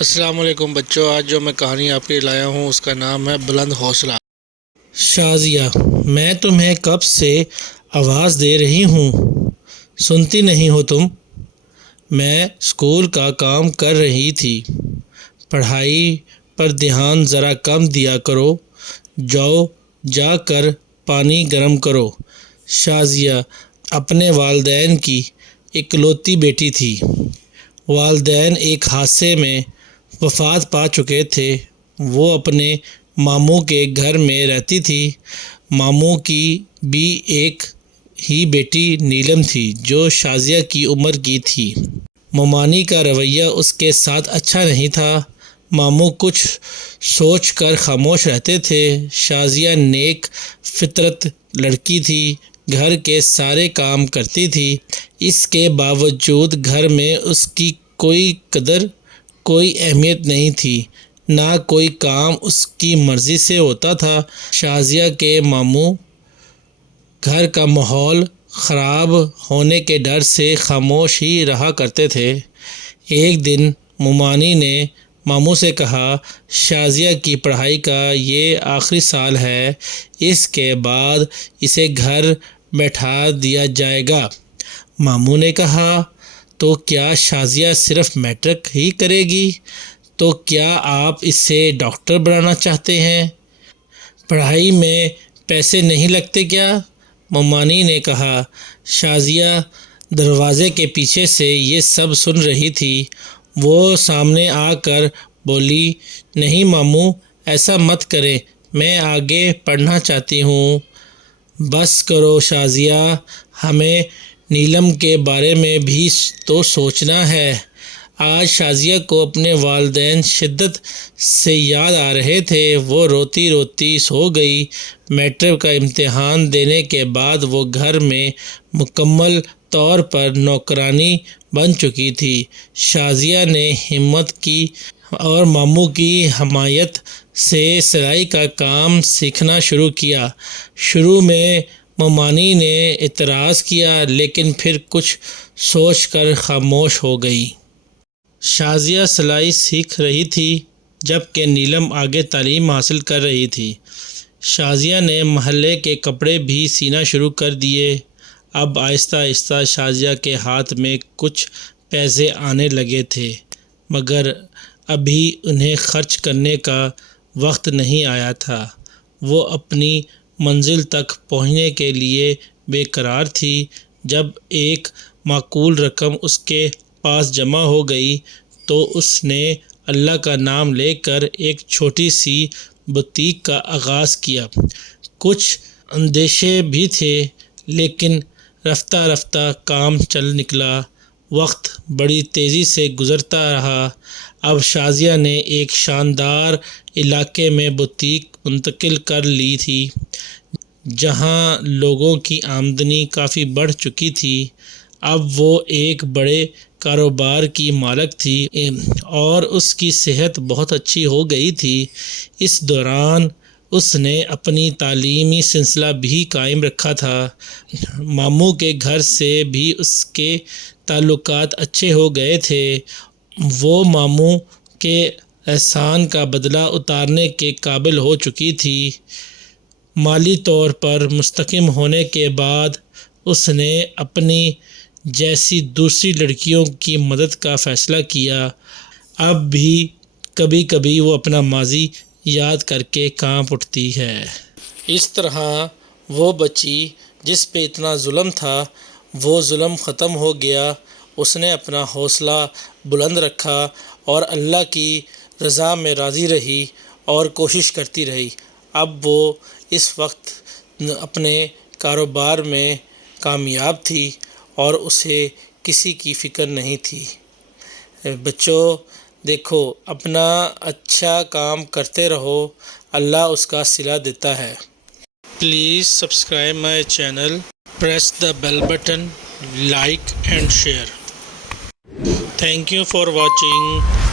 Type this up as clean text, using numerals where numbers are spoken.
السلام علیکم بچوں، آج جو میں کہانی آپ کے لیے لایا ہوں اس کا نام ہے بلند حوصلہ۔ شازیہ، میں تمہیں کب سے آواز دے رہی ہوں، سنتی نہیں ہو تم؟ میں اسکول کا کام کر رہی تھی، پڑھائی پر دھیان ذرا کم دیا کرو، جاؤ جا کر پانی گرم کرو۔ شازیہ اپنے والدین کی اکلوتی بیٹی تھی۔ والدین ایک حادثے میں وفات پا چکے تھے۔ وہ اپنے ماموں کے گھر میں رہتی تھی۔ ماموں کی بھی ایک ہی بیٹی نیلم تھی جو شازیہ کی عمر کی تھی۔ ممانی کا رویہ اس کے ساتھ اچھا نہیں تھا۔ ماموں کچھ سوچ کر خاموش رہتے تھے۔ شازیہ نیک فطرت لڑکی تھی، گھر کے سارے کام کرتی تھی۔ اس کے باوجود گھر میں اس کی کوئی قدر، کوئی اہمیت نہیں تھی، نہ کوئی کام اس کی مرضی سے ہوتا تھا۔ شازیہ کے ماموں گھر کا ماحول خراب ہونے کے ڈر سے خاموش ہی رہا کرتے تھے۔ ایک دن ممانی نے ماموں سے کہا، شازیہ کی پڑھائی کا یہ آخری سال ہے، اس کے بعد اسے گھر بیٹھا دیا جائے گا۔ ماموں نے کہا، تو کیا شازیہ صرف میٹرک ہی کرے گی؟ تو کیا آپ اسے ڈاکٹر بنانا چاہتے ہیں؟ پڑھائی میں پیسے نہیں لگتے کیا؟ ممانی نے کہا۔ شازیہ دروازے کے پیچھے سے یہ سب سن رہی تھی۔ وہ سامنے آ کر بولی، نہیں ماموں، ایسا مت کریں، میں آگے پڑھنا چاہتی ہوں۔ بس کرو شازیہ، ہمیں نیلم کے بارے میں بھی تو سوچنا ہے۔ آج شازیہ کو اپنے والدین شدت سے یاد آ رہے تھے۔ وہ روتی روتی سو گئی۔ میٹرک کا امتحان دینے کے بعد وہ گھر میں مکمل طور پر نوکرانی بن چکی تھی۔ شازیہ نے ہمت کی اور ماموں کی حمایت سے سلائی کا کام سیکھنا شروع کیا۔ شروع میں ممانی نے اعتراض کیا، لیکن پھر کچھ سوچ کر خاموش ہو گئی۔ شازیہ سلائی سیکھ رہی تھی جبکہ نیلم آگے تعلیم حاصل کر رہی تھی۔ شازیہ نے محلے کے کپڑے بھی سینا شروع کر دیے۔ اب آہستہ آہستہ شازیہ کے ہاتھ میں کچھ پیسے آنے لگے تھے، مگر ابھی انہیں خرچ کرنے کا وقت نہیں آیا تھا۔ وہ اپنی منزل تک پہنچنے کے لیے بے قرار تھی۔ جب ایک معقول رقم اس کے پاس جمع ہو گئی تو اس نے اللہ کا نام لے کر ایک چھوٹی سی بوتیک کا آغاز کیا۔ کچھ اندیشے بھی تھے، لیکن رفتہ رفتہ کام چل نکلا۔ وقت بڑی تیزی سے گزرتا رہا۔ اب شازیہ نے ایک شاندار علاقے میں بوتیک منتقل کر لی تھی، جہاں لوگوں کی آمدنی کافی بڑھ چکی تھی۔ اب وہ ایک بڑے کاروبار کی مالک تھی اور اس کی صحت بہت اچھی ہو گئی تھی۔ اس دوران اس نے اپنی تعلیمی سلسلہ بھی قائم رکھا تھا۔ ماموں کے گھر سے بھی اس کے تعلقات اچھے ہو گئے تھے۔ وہ ماموں کے احسان کا بدلہ اتارنے کے قابل ہو چکی تھی۔ مالی طور پر مستحکم ہونے کے بعد اس نے اپنی جیسی دوسری لڑکیوں کی مدد کا فیصلہ کیا۔ اب بھی کبھی کبھی وہ اپنا ماضی یاد کر کے کانپ اٹھتی ہے۔ اس طرح وہ بچی جس پہ اتنا ظلم تھا، وہ ظلم ختم ہو گیا۔ اس نے اپنا حوصلہ بلند رکھا اور اللہ کی رضا میں راضی رہی اور کوشش کرتی رہی۔ اب وہ اس وقت اپنے کاروبار میں کامیاب تھی اور اسے کسی کی فکر نہیں تھی۔ بچوں دیکھو، اپنا اچھا کام کرتے رہو، اللہ اس کا صلہ دیتا ہے۔ Please subscribe my channel, press the bell button, like and share. Thank you for watching.